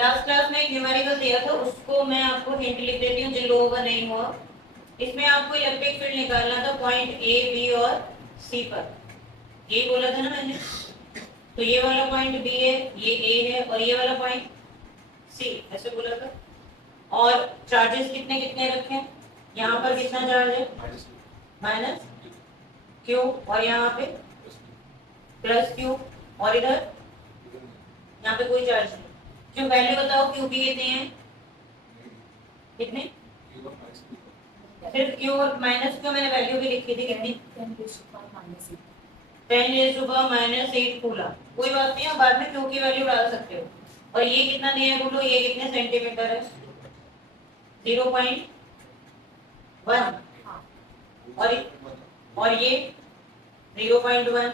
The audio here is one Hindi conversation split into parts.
लास्ट क्लास में एक न्यूमेरिकल दिया था, उसको मैं आपको हिंट लिख देती हूँ जिन लोगों का नहीं हुआ। इसमें आपको इलेक्ट्रिक फील्ड निकालना था पॉइंट ए बी और सी पर। ये बोला था ना मैंने। तो ये वाला पॉइंट बी है, ये ए है, और ये वाला पॉइंट सी, ऐसे बोला था। और चार्जेस कितने कितने रखे हैं? यहाँ पर कितना चार्ज है? माइनस क्यू, और यहाँ पे प्लस क्यू, और इधर यहाँ पे कोई चार्ज नहीं। क्यों, वैल्यू बताओ क्यू की कितने हैं? कितने? सिर्फ क्यू और माइनस क्यू, मैंने वैल्यू भी लिखी थी कितनी? 10⁻⁻8 कूला। कोई बात नहीं, आप बाद में क्यू की वैल्यू डाल सकते हो। और ये कितना दिया है बोलो, ये कितने सेंटीमीटर है? 0.1। और ये 0.1,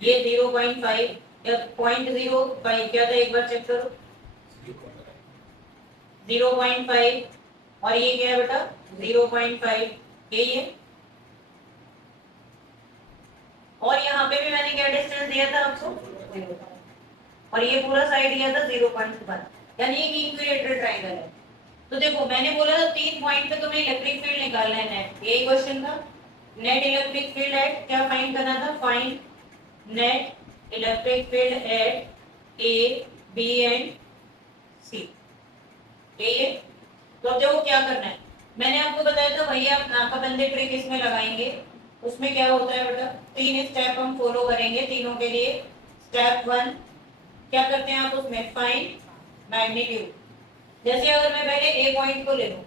ये 0.5 या 0.05 क्या था, एक बार चेक करो। 0.5, और ये क्या है बेटा? 0.5, यही है। और यहाँ पे भी मैंने क्या डिस्टेंस दिया था आपको? 0, और ये पूरा साइड दिया था 0.1, यानी ये इक्विलेटरल ट्रायंगल है। तो देखो मैंने बोला था 3 पॉइंट पे तुम्हें इलेक्ट्रिक फील्ड निकालना है नेट, यही क्वेश्चन था। नेट इलेक्ट्रिक फील्ड एट क्या फाइंड करना था? Find net electric field at A B and C, यही है। तो अब देखो क्या करना है, मैंने आपको बताया था वही आप नाकाबंदी ट्रिक इसमें लगाएंगे। उसमें क्या होता है बेटा, 3 स्टेप हम फॉलो करेंगे तीनों के लिए। स्टेप 1 क्या करते हैं आप उसमें? Find magnitude. जैसे अगर मैं पहले ए पॉइंट को ले लूं,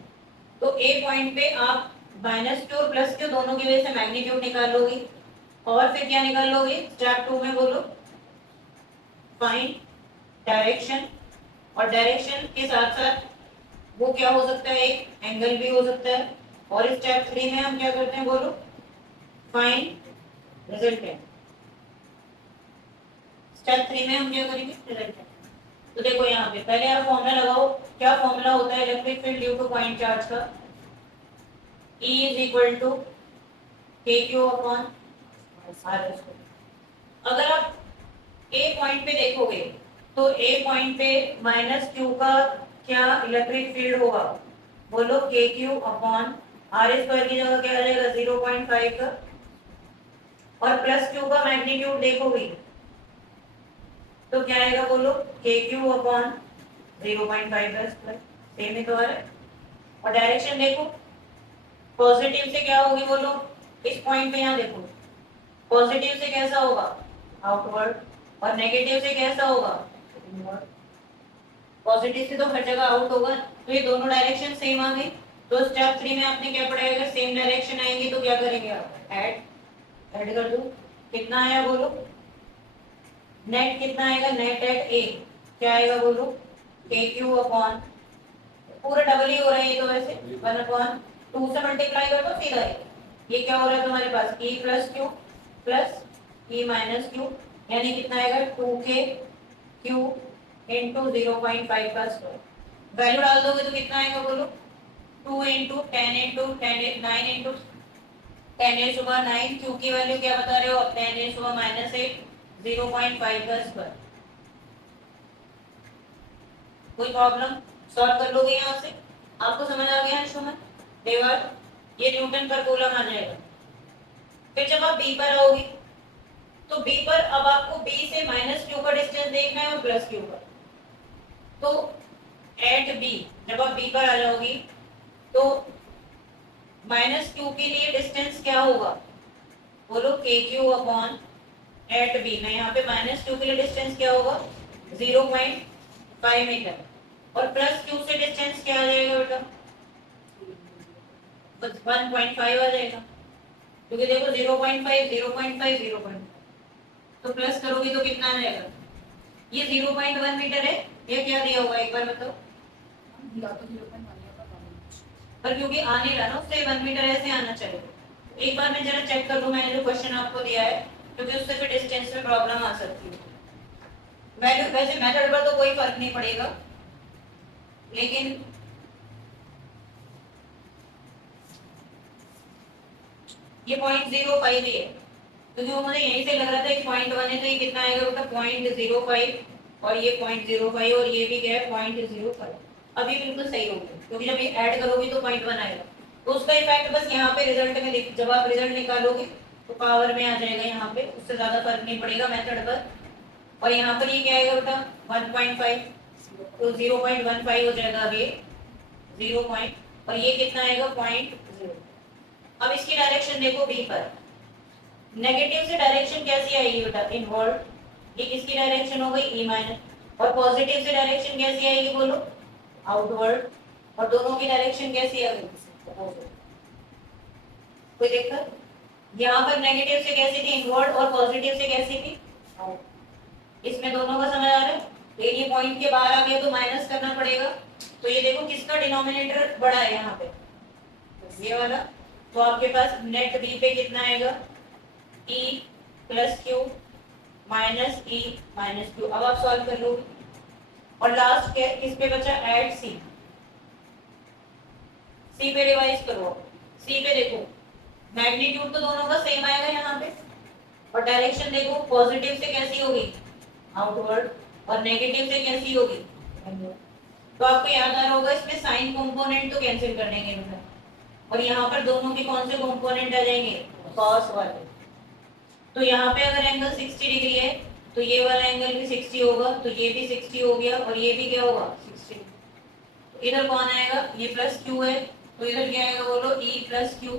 तो ए पॉइंट पे आप माइनस क्यू और प्लस क्यू दोनों की वजह से मैग्नीट्यूड निकाल लोगे। और फिर क्या निकाल लोगे? स्टेप 2 में बोलो फाइंड डायरेक्शन, और डायरेक्शन के साथ साथ वो क्या हो सकता है? एक एंगल भी हो सकता है। और स्टेप 3 में हम क्या करते हैं बोलो? Find resultant. स्टेप 3 में हम क्या करेंगे? रिजल्टेंट। तो देखो यहाँ पे पहले आप फॉर्मूला लगाओ। क्या फॉर्मूला होता है electric field due two point charge का? E इज इक्वल टू के क्यू अपॉन आर स्क्वायर। अगर आप ए पॉइंट पे देखोगे तो ए पॉइंट पे माइनस क्यू का क्या इलेक्ट्रिक फील्ड होगा? बोलो के क्यू अपॉन आर स्क्वायर की जगह क्या आ जाएगा? 0.5 का। और प्लस क्यू का मैग्नीट्यूड देखोगे तो क्या आएगा? बोलो के क्यू अपॉन 0.5 का स्क्वायर, सेम ही तो आ रहा है। और डायरेक्शन देखो, पॉजिटिव से क्या होगी बोलो? इस पॉइंट पे यहाँ देखो, पॉजिटिव से कैसा होगा? आउटवर्ड। और नेगेटिव से कैसा होगा? इनवर्ड। पॉजिटिव से तो हर जगह आउट होगा, तो ये दोनों डायरेक्शन सेम आ गई। तो स्टेप 3 में आपने क्या पढ़ा है? अगर सेम डायरेक्शन आएंगी तो क्या करेंगे आप? ऐड कर दो। कितना आया बोलो? नेट कितना आएगा? नेट एट ए क्या आएगा बोलो? के क्यू अपॉन, पूरा डबल ही हो रहा है ये तो, वैसे 1/2 से मल्टीप्लाई कर दो सीधा ये क्या हो रहा है तुम्हारे पास? e plus Q plus e minus Q, यानी कितना आएगा? 2k क्यू इंटू 0.5 का स्क्वायर। वैल्यू डाल दोगे तो कितना आएगा बोलो? 2 इंटू 10 इंटू 10 9 इंटू 10⁻⁹ क्यू की वैल्यू क्या बता रहे हो? 10⁻⁻8 0.5 का स्क्वायर। कोई प्रॉब्लम? सॉल्व कर लोगे यहाँ से? आपको समझ आ गया सुमन देवर? ये न्यूटन पर कूलम आ जाएगा। फिर जब आप बी पर आओगे तो बी पर अब आपको बी से माइनस क्यू का डिस्टेंस देखना है और प्लस क्यू का। तो एट बी जब आप बी पर आ जाओगी तो माइनस क्यू के लिए डिस्टेंस क्या होगा? बोलो के क्यू अपॉन एट बी। ना यहाँ पे माइनस क्यू के लिए डिस्टेंस क्या होगा? 0.5 मीटर। और प्लस क्यू से डिस्टेंस क्या आ जाएगा बेटा? 1.5 आ जाएगा, क्योंकि देखो 0.5 0.5 0.5, तो प्लस करोगे तो कितना आ जाएगा? ये 0.1 मीटर है, ये क्या दिया होगा एक बार बताओ? पर क्योंकि आने लगा ना उससे 1 मीटर ऐसे आना चाहिए। एक बार मैं जरा चेक कर लूं मैंने जो क्वेश्चन आपको दिया है, क्योंकि उससे फिर डिस्टेंस में प्रॉब्लम आ सकती है। वैसे मेथड पर तो कोई फर्क नहीं पड़ेगा, लेकिन ये 0.05 ही है, क्योंकि वो मुझे यहीं से लग रहा था 0.1 है, तो ये कितना आएगा बेटा? 0.05 और ये 0.05 और ये भी क्या है 0.05। अब ये बिल्कुल सही हो गया क्योंकि जब ये ऐड करोगे तो 0.1 आएगा। तो उसका इफेक्ट बस यहाँ पे रिजल्ट में जब आप रिजल्ट निकालोगे तो पावर में आ जाएगा यहाँ पे, उससे ज्यादा फर्क नहीं पड़ेगा मेथड पर। और यहाँ पर ये क्या आएगा बेटा 1.5, तो 0.15 हो जाएगा। अब ये 0 पॉइंट और ये कितना आएगा 0.0। अब इसकी डायरेक्शन देखो बी पर, नेगेटिव से डायरेक्शन कैसी आएगी बेटा इनवर्ड, ये किसकी डायरेक्शन हो गई ई माइनस, और पॉजिटिव से डायरेक्शन कैसी आएगी बोलो आउटवर्ड, और दोनों की डायरेक्शन कैसी आएगी अपोजिट। कोई दिक्कत? यहाँ पर नेगेटिव से कैसी थी इनवर्ड और पॉजिटिव से कैसी थी आउट। इसमें दोनों का समझ आ रहा है? लेकिन ये पॉइंट के बाहर आ गया तो माइनस करना पड़ेगा। तो ये देखो किसका डिनोमिनेटर बड़ा है यहाँ पे, ये वाला। तो आपके पास नेट बी पे कितना आएगा E plus Q minus E minus Q. अब आप सॉल्व कर लो। और लास्ट किस पे बचा ऐड सी, सी पे रिवाइज करो। सी पे देखो मैग्नीट्यूड तो दोनों का सेम आएगा यहाँ पे, और डायरेक्शन देखो पॉजिटिव से कैसी होगी आउटवर्ड और नेगेटिव से कैसी होगी। तो आपको याद आ रहा होगा इसमें साइन कंपोनेंट तो कैंसिल कर देंगे बेटा, और यहाँ पर दोनों के कौन से कंपोनेंट आ जाएंगे कॉस वाले। तो यहाँ पे अगर एंगल 60 डिग्री है तो ये वाला एंगल भी 60 होगा, तो ये भी 60 हो गया और ये भी क्या होगा 60। तो इधर कौन आएगा, ये प्लस क्यू है, तो इधर क्या आएगा बोलो E प्लस क्यू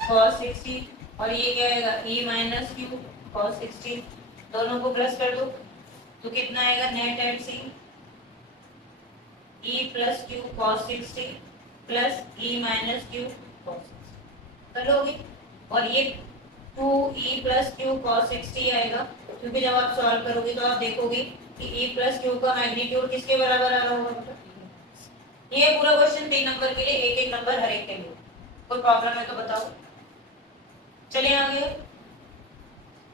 कॉस 60, और ये क्या आएगा E माइनस क्यू कॉस 60। दोनों को प्लस कर दो तो कितना आएगा net at C E plus q cos 60 plus E minus q cos 60 कर लोगे। और ये 2E प्लस क्यू कॉस 60 आएगा, क्योंकि जब आप सॉल्व करोगे तो आप देखोगे कि E प्लस क्यू का मैग्नीट्यूड किसके बराबर आ रहा होगा। ये पूरा क्वेश्चन 3 नंबर के लिए, एक एक नंबर हर एक के लिए। कोई प्रॉब्लम है तो बताओ। चलिए आगे।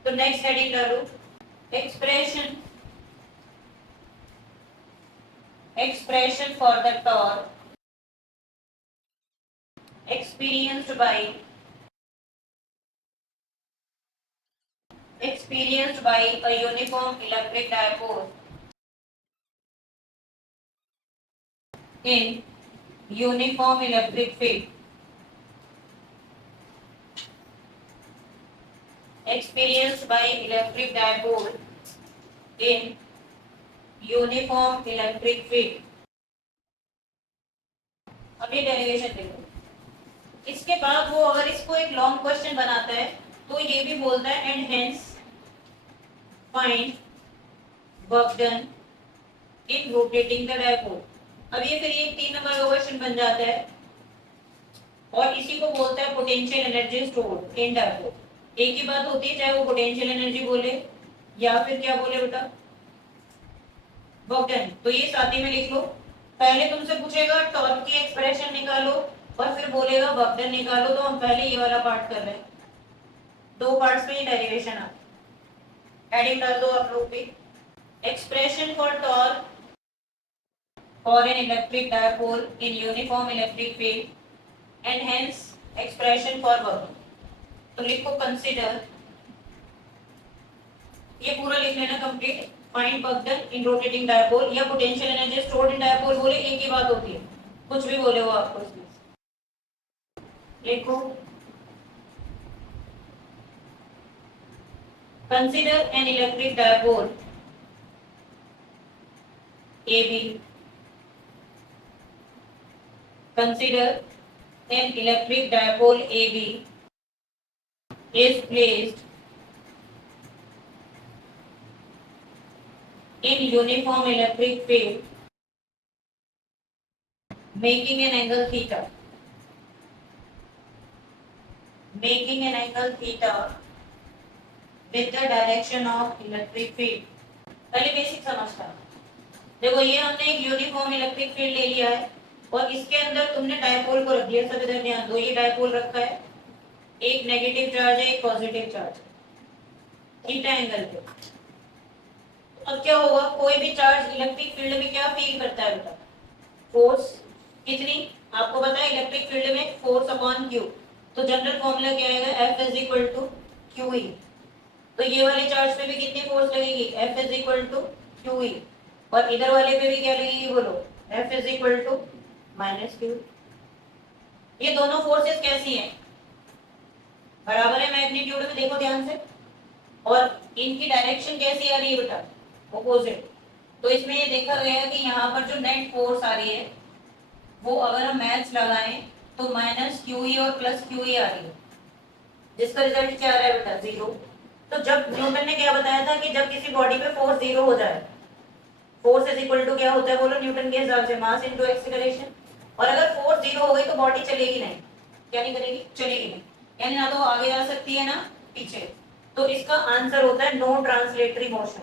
तो नेक्स्ट हेडिंग डालो expression for the torque experienced by a uniform electric dipole in uniform electric field. Experienced by electric dipole in uniform electric field. अब ये डेरिवेशन देखो, इसके बाद वो अगर इसको एक लॉन्ग क्वेश्चन बनाता है तो ये भी बोलता है and hence find work done in rotating the dipole. अब ये फिर ये 3 नंबर का क्वेश्चन बन जाता है, और इसी को बोलता है potential energy stored in dipole. एक ही बात होती है चाहे वो पोटेंशियल एनर्जी बोले या फिर क्या बोले बेटा वर्क डन। तो ये साथ ही में लिख लो। पहले तुमसे पूछेगा टॉर्क की एक्सप्रेशन निकालो और फिर बोलेगा वर्क डन निकालो। तो हम पहले ये वाला पार्ट कर रहे हैं, 2 पार्ट्स में ये डेरिवेशन आ एडिंग कर दो आप लोग भी। Expression for torque for an electric dipole in uniform electric field and hence expression for work. तो लिखो कंसीडर, ये पूरा लिख लेना complete. Find work done in rotating dipole या potential energy stored in dipole बोले एक ही बात होती है, कुछ भी बोले हो आपको इसमें। लिखो consider N electric dipole AB, consider N electric dipole AB is placed in uniform electric field making an angle theta with the direction of electric field। पहले बेसिक समझता। देखो ये हमने एक यूनिफॉर्म इलेक्ट्रिक फील्ड ले लिया है और इसके अंदर तुमने डायपोल को रख दिया। सब इधर ध्यान दो, ये डायपोल रखा है, एक नेगेटिव चार्ज है एक पॉजिटिव चार्ज थीटा एंगल पे। अब क्या होगा, कोई भी चार्ज इलेक्ट्रिक फील्ड में क्या फील करता है बेटा फोर्स। कितनी आपको पता है इलेक्ट्रिक फील्ड में फोर्स अपॉन क्यू। तो जनरल फॉर्मूला क्या आएगा F is equal to q E. तो ये वाले चार्ज पे भी कितनी फोर्स लगेगी F is equal to q E. और इधर वाले पे भी क्या लगेगी बोलो, F is equal to minus q. ये दोनों फोर्सेस कैसी हैं, बराबर है मैग्नीट्यूड में, देखो ध्यान से, और इनकी डायरेक्शन कैसी आ रही है बेटा, ऑपोजिट। तो इसमें ये देखा गया कि यहाँ पर जो नेट फोर्स आ रही है वो अगर हम मैथ्स लगाएं तो माइनस क्यू ई और प्लस क्यू ई आ रही है, जिसका रिजल्ट क्या आ रहा है बेटा, जीरो। तो जब न्यूटन ने क्या बताया था कि जब किसी बॉडी पे फोर्स जीरो हो जाए, फोर्स इज इक्वल टू क्या होता है बोलो न्यूटन के हिसाब से, मास इनटू एक्सीलरेशन। और अगर फोर्स जीरो हो गई तो बॉडी चलेगी नहीं, क्या नहीं करेगी, चलेगी नहीं, यानी ना तो आगे जा सकती है ना पीछे। तो इसका आंसर होता है नो ट्रांसलेटरी मोशन,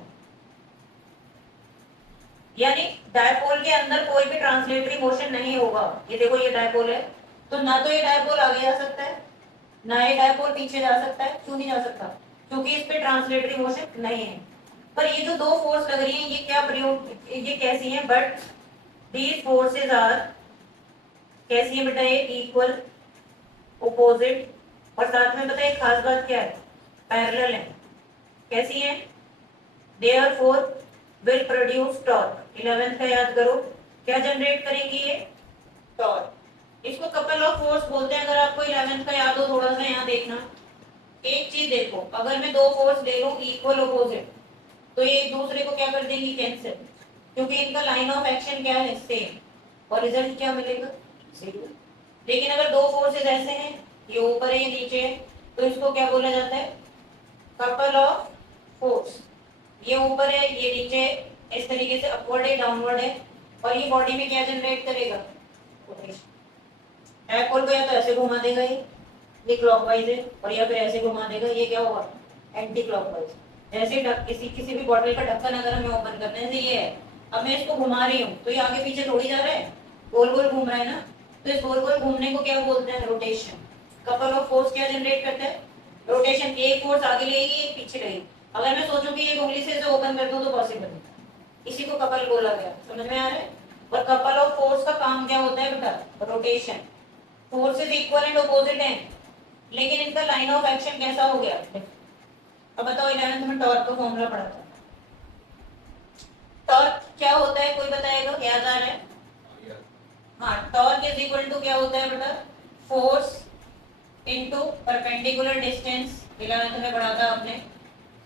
यानी डायपोल के अंदर कोई भी ट्रांसलेटरी मोशन नहीं होगा। ये देखो ये डायपोल है, तो ना तो ये डायपोल आगे जा सकता है ना ये डायपोल पीछे जा सकता है। क्यों नहीं जा सकता, क्योंकि इस पे ट्रांसलेटरी मोशन नहीं है। पर ये जो दो फोर्स लग रही हैं ये क्या प्रयोग, ये कैसी हैं, बट दीज फोर्सेस आर कैसी है बेटा, ये इक्वल, ओपोजिट, और साथ में पता है खास बात क्या है, पैरेलल है। कैसी है, therefore will produce torque. 11th का याद करो, क्या जनरेट करेंगी ये, टॉर्क। इसको कपल ऑफ फोर्स बोलते हैं। अगर आपको 11th का याद हो थोड़ा सा यहाँ देखना, एक चीज देखो, अगर मैं दो फोर्स ले लूं इक्वल ओपोजिट तो ये एक दूसरे को क्या कर देंगी, कैंसिल, क्योंकि इनका लाइन ऑफ एक्शन क्या है, सेम, और रिजल्ट क्या मिलेगा, जीरो। लेकिन अगर दो फोर्सेस ऐसे हैं, ये ऊपर है ये नीचे है, तो इसको क्या बोला जाता है, कपल ऑफ फोर्स। ये ऊपर है ये नीचे है, इस तरीके से अपवर्ड है डाउनवर्ड है, और ये बॉडी में क्या जनरेट करेगा, डायपोल को या तो ऐसे घुमा देगा ये क्लॉकवाइज है, और या फिर ऐसे घुमा देगा, ये क्या होगा, एंटी क्लॉकवाइज। जैसे किसी भी बॉटल का ढक्कन अगर हमें ओपन करने से ये है, अब मैं इसको घुमा रही हूँ तो ये आगे पीछे थोड़ी जा रहा है, गोल गोल घूम रहा है ना, तो इस गोल गोल घूमने को क्या बोलते हैं, रोटेशन। कपल ऑफ फोर्स क्या जनरेट करता है, रोटेशन। एक फोर्स आगे लेगी एक पीछे लेगी। अगर मैं सोचूं कि एक उंगली से इसे ओपन कर दूं तो पॉसिबल है, इसी को कपल बोला गया, समझ में आ रहा है। और कपल ऑफ फोर्स का काम क्या होता है बेटा, rotation. Forces equal and opposite हैं, लेकिन इनका लाइन ऑफ एक्शन कैसा हो गया। अब बताओ 11th में टॉर्क का फॉर्मूला पढ़ा था, टॉर्क क्या होता है, कोई बताएगा, याद आ रहा है, हाँ, टॉर्क इज इक्वल टू क्या होता है बेटा, force into perpendicular distance. 11th में पढ़ा था आपने,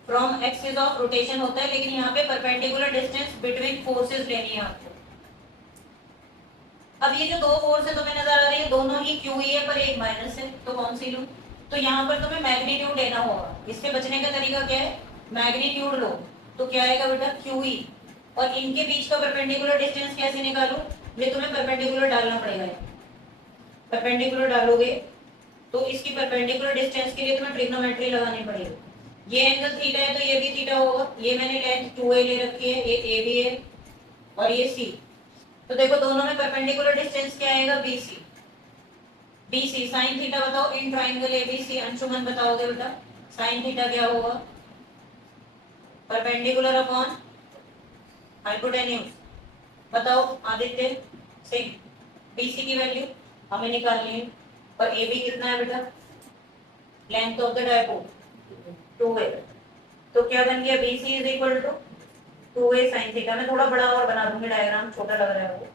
फ्रॉम एक्सिस ऑफ रोटेशन होता है, लेकिन यहाँ पे परपेंडिकुलर डिस्टेंस बिटवीन फोर्सेस लेनी है आपको। अब ये जो दो फोर्स है तुम्हें नजर आ रही है, दोनों ही क्यू ही है पर एक माइनस है, तो कौन सी लूं, तो यहाँ पर तुम्हें मैग्नीट्यूड लेना होगा। इससे बचने का तरीका क्या है, मैग्नीट्यूड लो, तो क्या आएगा बेटा, क्यू ही। और इनके बीच का परपेंडिकुलर डिस्टेंस कैसे निकालूं, ये तुम्हें परपेंडिकुलर डालना पड़ेगा। परपेंडिकुलर डालोगे तो इसकी परपेंडिकुलर डिस्टेंस के लिए तुम्हें ट्रिग्नोमेट्री लगानी पड़ेगी। ये एंगल थीटा है तो ये भी थीटा होगा। ये मैंने लेंथ 2a ले रखी है, ये a भी है और ये c। तो देखो दोनों में परपेंडिकुलर डिस्टेंस क्या आएगा, BC। BC sin थीटा बताओ इन ट्रायंगल ABC। अंशुमन बताओगे बेटा, sin थीटा क्या होगा, परपेंडिकुलर अपॉन हाइपोटेन्यूज। बताओ आदित्य सिंह, BC की वैल्यू हमें निकालनी है, और AB कितना है बेटा, length of the dipole 2a। तो क्या बन गया, BC is equal to 2a sin theta. मैं थोड़ा बड़ा और बना दूंगी डायग्राम, छोटा लग रहा है वो।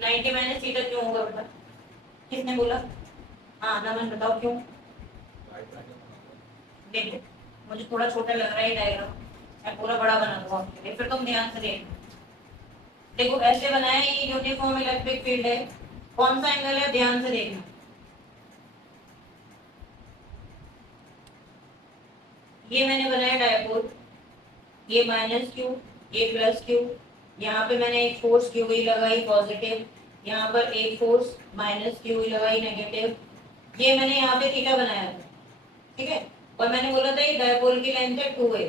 90 माइनस थीटा क्यों होगा बेटा, किसने बोला, हाँ नमन बताओ क्यों। देखो मुझे थोड़ा छोटा लग रहा है डायग्राम, मैं पूरा बड़ा बना दूंगा आपके लिए, फिर तुम ध्यान से देखना। देखो ऐसे बनाया, ये यूनिफॉर्म इलेक्ट्रिक फील्ड है, कौन सा एंगल है ध्यान से देखना। ये मैंने बनाया डायपोल, ये माइनस क्यू ये प्लस क्यू, यहाँ पे मैंने एक फोर्स क्यू ही लगाई पॉजिटिव, यहाँ पर एक फोर्स माइनस क्यू ही लगाई नेगेटिव। ये मैंने यहाँ पे थीटा बनाया था, ठीक है, और मैंने बोला था ये डायपोल की लेंथ है 2a,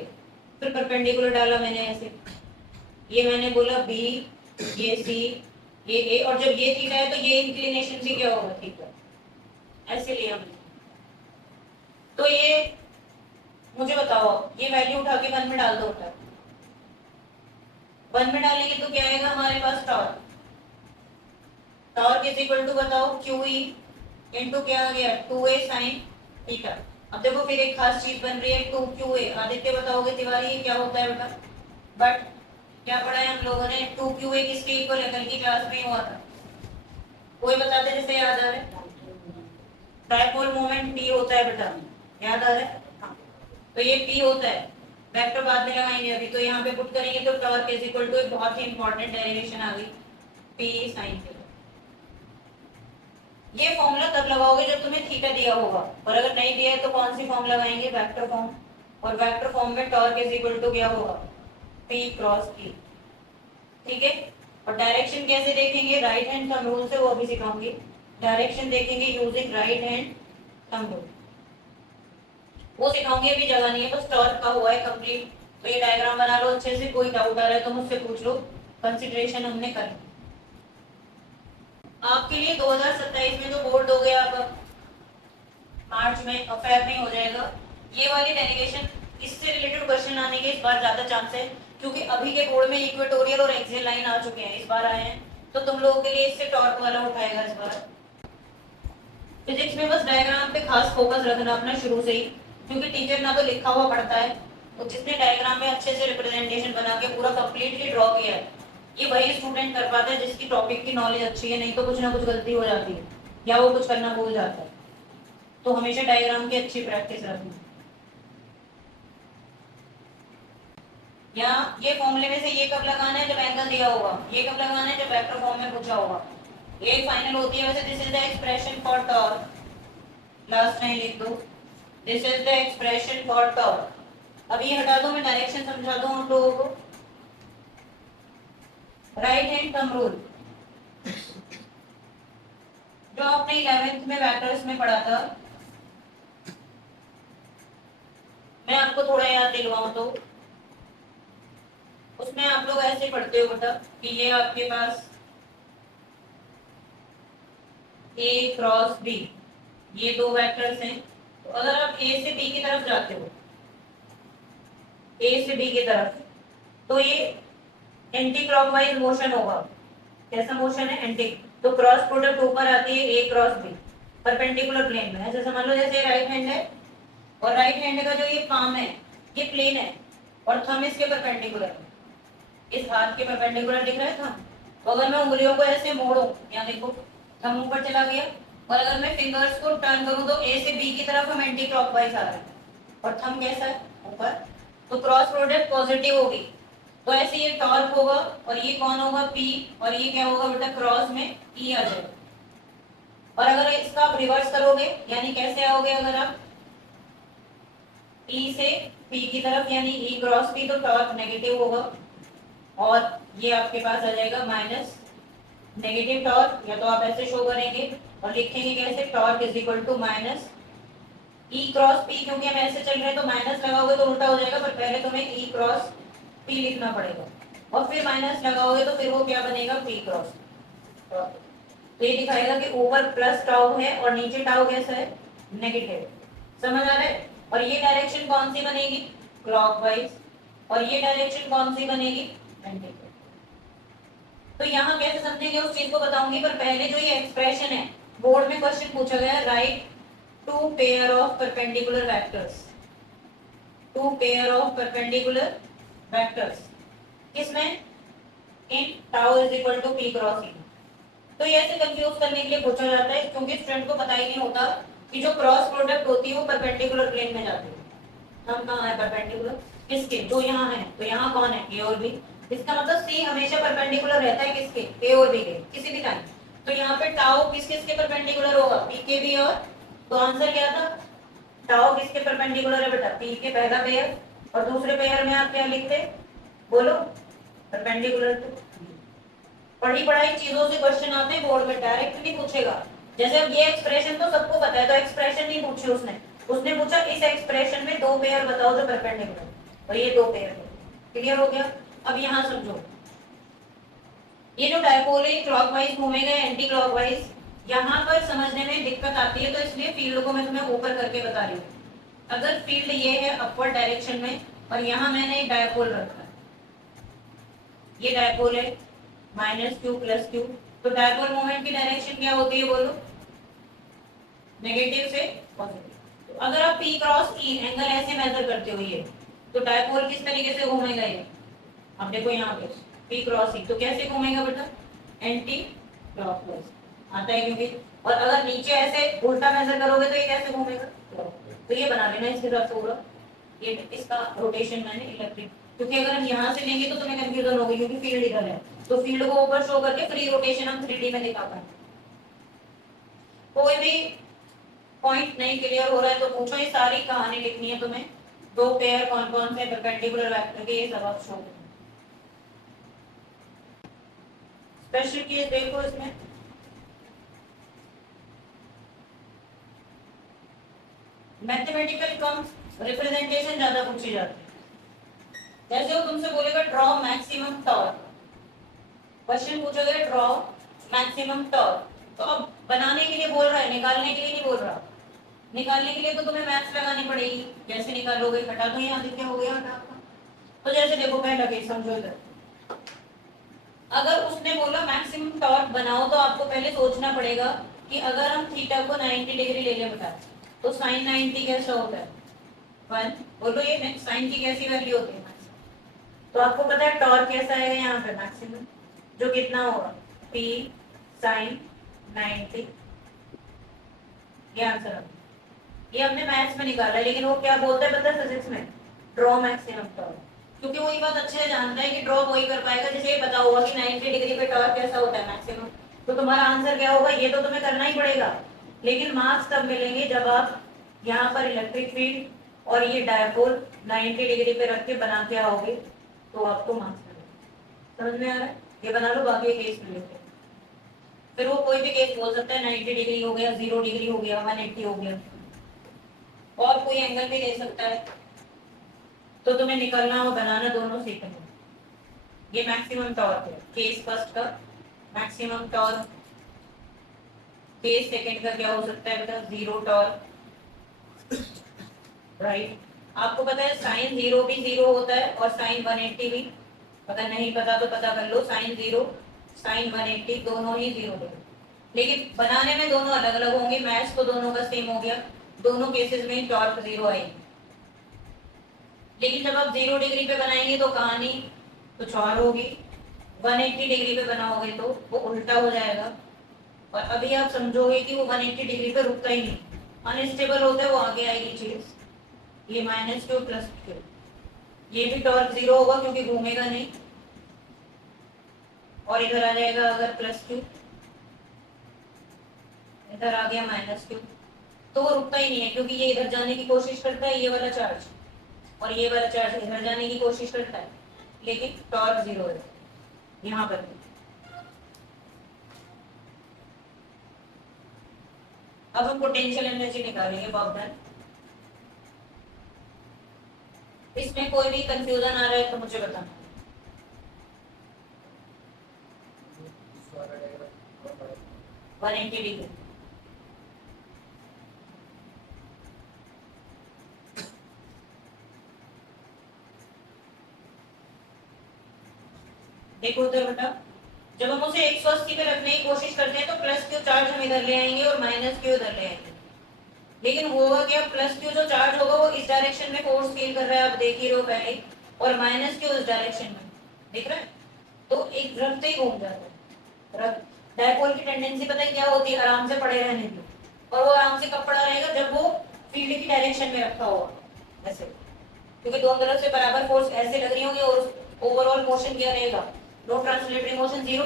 फिर परपेंडिकुलर डाला मैंने ऐसे, ये मैंने बोला B, ये C, ये A, और जब ये थीटा है तो ये इंक्लिनेशन भी क्या होगा, थीटा, ऐसे लिया हमने। तो ये मुझे बताओ, ये वैल्यू उठा के 1 में डाल दो, उठा 1 में डालेंगे तो क्या आएगा हमारे पास, torque. Torque is equal to बताओ QE इनटू क्या आ गया, 2a sin थीटा। अब देखो फिर एक खास चीज बन रही है 2QA। आदित्य बताओगे तिवारी ये क्या होता है बेटा, बट क्या पढ़ा है हम लोगों ने? 2q एक किसके इक्वल है? कल की क्लास में ही हुआ था, कोई बताते जिसे याद आ रहा है? डायपोल मोमेंट p होता है बेटा, याद आ रहा है? हाँ। तो ये p होता है, वेक्टर बाद में लगाएंगे अभी, तो यहाँ पे पुट करेंगे तो टॉर्क इज इक्वल टू, एक बहुत ही इंपॉर्टेंट डेरिवेशन आ गई, p sin थीटा। ये फॉर्मूला तब लगाओगे जब तुम्हें थीटा दिया होगा, और अगर नहीं दिया है तो कौन सी फॉर्म लगाएंगे? Vector form. और वेक्टर फॉर्म में टॉर्क इज इक्वल टू क्या होगा? p cross t। ठीक है, और डायरेक्शन कैसे देखेंगे? राइट हैंड थंब रूल से, वो अभी सिखाऊंगी। डायरेक्शन देखेंगे using right hand thumb rule, वो सिखाऊंगी, अभी जगह नहीं है, बस टॉर्क का हुआ है कंप्लीट। तो ये डायग्राम बना लो अच्छे से, कोई डाउट आ रहा है तो मुझसे पूछ लो, कंसिडरेशन हमने कर ली। आपके लिए 2027 में तो बोर्ड हो गया, अब मार्च में और फेब में हो जाएगा। ये वाली डेरिवेशन, इससे रिलेटेड क्वेश्चन आने के इस बार ज्यादा चांस है, क्योंकि अभी के बोर्ड में इक्वेटोरियल और एक्सियल लाइन आ चुके हैं, इस बार आए हैं, तो तुम लोगों के लिए इससे टॉर्क वाला उठाएगा इस बार। फिजिक्स में बस डायग्राम पे खास फोकस रखना अपना शुरू से ही, क्योंकि टीचर ना तो लिखा हुआ पढ़ता है, तो जिसने डायग्राम में अच्छे से रिप्रेजेंटेशन बना के पूरा कंप्लीटली ड्रॉ किया है, ये वही स्टूडेंट कर पाता है जिसकी टॉपिक की नॉलेज अच्छी है, नहीं तो कुछ ना कुछ गलती हो जाती है या वो कुछ करना भूल जाता है। तो हमेशा डायग्राम की अच्छी प्रैक्टिस रखनी। या ये फॉर्मूले में से ये कब लगाना है? जब एंगल दिया होगा। ये कब लगाना है? जब वेक्टर फॉर्म में पूछा होगा। ये फाइनल होती है वैसे। This is the expression for torque, last line लिख दो, this is the expression for torque. अब ये हटा दो, मैं डायरेक्शन समझा दूं उन लोगों को। राइट हैंड थंब रूल जो आपने 11th में वेक्टर्स में पढ़ा था, मैं आपको थोड़ा याद दिलवाऊं तो उसमें आप लोग ऐसे पढ़ते हो बेटा कि ये आपके पास a क्रॉस b, ये दो वेक्टर्स हैं। तो अगर आप a से b की तरफ जाते हो, a से b की तरफ, तो ये एंटी क्लॉकवाइज मोशन होगा। कैसा मोशन है? एंटी। तो क्रॉस प्रोडक्ट ऊपर आती है a cross b, perpendicular plane में। जैसे मान लो जैसे राइट हैंड है, और राइट हैंड का जो ये पाम है ये प्लेन है, और थंब इसके परपेंडिकुलर है, इस हाथ के परपेंडिकुलर दिख रहा है थंब। तो अगर मैं उंगलियों को ऐसे मोड़ूं, यहाँ देखो थंब ऊपर चला गया, और अगर मैं फिंगर्स को टर्न करूं तो ए से बी की तरफ हम एंटी क्लॉकवाइज आ रहे हैं, और थंब कैसा है? ऊपर। तो क्रॉस प्रोडक्ट पॉजिटिव होगी, तो ऐसे ये टॉर्क होगा, और ये कौन होगा? P, और ये क्या होगा बेटा? क्रॉस में E आ जाएगा। और अगर इसका आप रिवर्स करोगे, यानी कैसे आओगे? अगर आप E से P की तरफ, यानी E क्रॉस P, तो टॉर्क नेगेटिव होगा, और ये आपके पास आ जाएगा माइनस नेगेटिव टॉर्क। या तो आप ऐसे शो करेंगे और लिखेंगे कैसे? Torque is equal to minus E cross p, क्योंकि हम ऐसे चल रहे हैं तो माइनस लगाओगे तो उल्टा हो जाएगा, पर पहले तुम्हें ई क्रॉस पी लिखना पड़ेगा, और फिर माइनस लगाओगे तो फिर वो क्या बनेगा? P cross. तो ये दिखाएगा कि ऊपर प्लस टाउ है और नीचे टाउ कैसा है? नेगेटिव। समझ आ रहा है? और ये डायरेक्शन कौन सी बनेगी? क्लॉकवाइज। और ये डायरेक्शन कौन सी बनेगी? एंटी। तो यहाँ कैसे समझेंगे उस चीज को बताऊंगी, पर पहले जो ये एक्सप्रेशन है, बोर्ड में क्वेश्चन पूछा गया, write two pair of perpendicular vectors, two pair of perpendicular vectors, किसमें? In tau is equal to P cross E. तो ये ऐसे कंफ्यूज करने के लिए पूछा जाता है, क्योंकि स्टूडेंट को पता ही नहीं होता कि जो क्रॉस प्रोडक्ट होती है वो परपेंडिकुलर प्लेन में जाती है। हम कहाँ है परपेंडिकुलर? किसके? जो यहाँ है, तो यहाँ कौन है? ए और बी। इसका मतलब सी हमेशा परपेंडिकुलर रहता है किसके? ए और बी के, किसी भी टाइम। तो यहाँ पे टाउ किस किस के परपेंडिकुलर होगा? पी के भी। और तो आंसर क्या था? टाउ किसके परपेंडिकुलर है बेटा? पी के पहला पेयर, और दूसरे पेयर में आप क्या लिखते? बोलो, परपेंडिकुलर टू। पढ़ी पढ़ाई चीजों से क्वेश्चन आते हैं बोर्ड में, डायरेक्ट नहीं पूछेगा। जैसे अब ये एक्सप्रेशन तो सबको पता है, तो एक्सप्रेशन नहीं पूछी उसने, उसने पूछा इस एक्सप्रेशन में दो पेयर बताओ जो परपेंडिकुलर, और ये दो पेयर है। क्लियर हो गया? अब यहाँ समझो, ये जो डायपोल है क्लॉकवाइज घूमेगा एंटी क्लॉकवाइज, यहाँ पर समझने में दिक्कत आती है, तो इसलिए फील्ड को मैं तुम्हें ऊपर करके बता रही हूँ। अगर फील्ड ये है अपवर्ड डायरेक्शन में, और यहाँ मैंने एक डायपोल रखा है, ये डायपोल है माइनस क्यू प्लस क्यू, तो डायपोल मोमेंट की डायरेक्शन क्या होती है? बोलो, नेगेटिव से पॉजिटिव। तो अगर आप P क्रॉस E एंगल ऐसे मेजर करते हो ये, तो डायपोल किस तरीके से घूमेगा? ये अब देखो यहाँ पे P क्रॉस E, तो कैसे घूमेगा बेटा, एंटी क्लॉकवाइज आता है क्योंकि, और अगर नीचे ऐसे उल्टा मेजर करोगे तो ये कैसे घूमेगा, तो ये बना लेना इसके साथ पूरा, ये इसका रोटेशन मैंने इलेक्ट्रिक, क्योंकि अगर हम यहाँ से लेंगे तो तुम्हें कंफ्यूजन होगी क्योंकि फील्ड इधर है, तो फील्ड को ऊपर शो करके फ्री रोटेशन हम 3D में दिखा पाएंगे। कोई भी पॉइंट नहीं क्लियर हो रहा है तो पूछो, ये सारी कहानी लिखनी है तुम्हें, दो पेयर कौन कौन से परपेंडिकुलर वेक्टर के, ये सब आप शो करो। स्पेशल केस देखो इसमें, मैथमेटिकल कम रिप्रेजेंटेशन ज्यादा पूछी जाती है। जैसे वो तुमसे बोलेगा ड्रॉ मैक्सिमम टॉर्क, क्वेश्चन पूछोगे ड्रॉ मैक्सिमम टॉर्क, तो अब बनाने के लिए बोल रहा है, निकालने के लिए नहीं बोल रहा। निकालने के लिए तो तुम्हें मैथ्स लगानी पड़ेगी, कैसे निकालोगे, घटा दो यहाँ दिखे हो गया हटा। तो जैसे देखो पहला केस समझो इधर, अगर उसने बोला मैक्सिमम टॉर्क बनाओ तो आपको पहले सोचना पड़ेगा कि अगर हम थीटा को 90 डिग्री ले लें बेटा, तो साइन 90 कैसा होता है 1, बोलो ये साइन की कैसी वैल्यू होती है, तो आपको पता है टॉर्क कैसा है यहाँ पे मैक्सिमम, जो कितना होगा P साइन 90, ये आंसर है। ये हमने मैथ्स में निकाला है, लेकिन वो क्या बोलता है पता है फिजिक्स में, ड्रॉ मैक्सिमम टॉर्क, क्योंकि वो ये बात अच्छे से जानता है कि ड्रॉ वही कर पाएगा जिसे ये पता होगा कि 90 डिग्री पे टॉर्क कैसा होता है मैक्सिमम, तो तुम्हारा आंसर क्या होगा, ये तो तुम्हें करना ही पड़ेगा, लेकिन मार्क्स तब मिलेंगे जब आप यहाँ पर इलेक्ट्रिक फील्ड और ये डायपोल 90 डिग्री पे रख के बना के आओगे, तो आपको मार्क्स मिलेंगे। समझ में आ रहा है, ये बना लो, बाकी केस मिलेंगे। फिर वो कोई भी केस बोल सकता है 90 डिग्री हो गया, 0 डिग्री हो गया, 180 हो गया, और कोई एंगल भी दे सकता है, तो तुम्हें निकलना और बनाना दोनों सीखना। ये मैक्सिमम टॉर्क है केस फर्स्ट का, मैक्सिमम टॉर्क केस सेकंड का क्या हो सकता है बेटा, 0 टॉर्क, राइट। आपको पता है साइन 0 भी 0 होता है और साइन 180 भी, अगर नहीं पता तो पता कर लो, साइन 0 साइन 180 दोनों ही 0 होंगे, लेकिन बनाने में दोनों अलग अलग होंगे, मैथ्स तो दोनों का सेम हो गया, दोनों केसेस में टॉर्क 0 आएगी। लेकिन जब आप 0 डिग्री पे बनाएंगे तो कहानी कुछ और होगी, 180 डिग्री पे बनाओगे तो वो उल्टा हो जाएगा, और अभी आप समझोगे कि वो 180 डिग्री पे रुकता ही नहीं, अनस्टेबल होता है, वो आगे आएगी चीज, ये -q प्लस q, ये भी टॉर्क 0 होगा क्योंकि घूमेगा नहीं, और इधर आ जाएगा अगर +q, इधर आ गया -q, तो वो रुकता ही नहीं है क्योंकि ये इधर जाने की कोशिश करता है, ये वाला चार्ज, और ये वाला चार्ज इधर जाने की कोशिश करता है, लेकिन टॉर्क 0 है यहाँ पर। अब हम पोटेंशियल एनर्जी निकालेंगे बाबू, इसमें कोई भी कंफ्यूजन आ रहा है तो मुझे बताना। वन 180 डिग्री, देखो उधर बेटा, जब हम उसे 180 पे रखने की कोशिश करते हैं तो +q चार्ज हम इधर ले आएंगे और -q इधर ले आएंगे, लेकिन होगा क्या, +q जो चार्ज होगा वो इस डायरेक्शन में फोर्स फील कर रहा है, आप देख ही रहे हो पहले, और -q इस डायरेक्शन में, दिख रहा है, तो एक रखते ही घूम जाता है। डायपोल की टेंडेंसी पता है क्या होती है, आराम से पड़े रहने की, और वो आराम से कब पड़ा रहेगा, जब वो फील्ड की डायरेक्शन में रखा होगा ऐसे, क्योंकि दोनों तरफ से बराबर फोर्स ऐसे लग रही होगी, और ओवरऑल मोशन क्या रहेगा, नो ट्रांसलेटरी मोशन 0।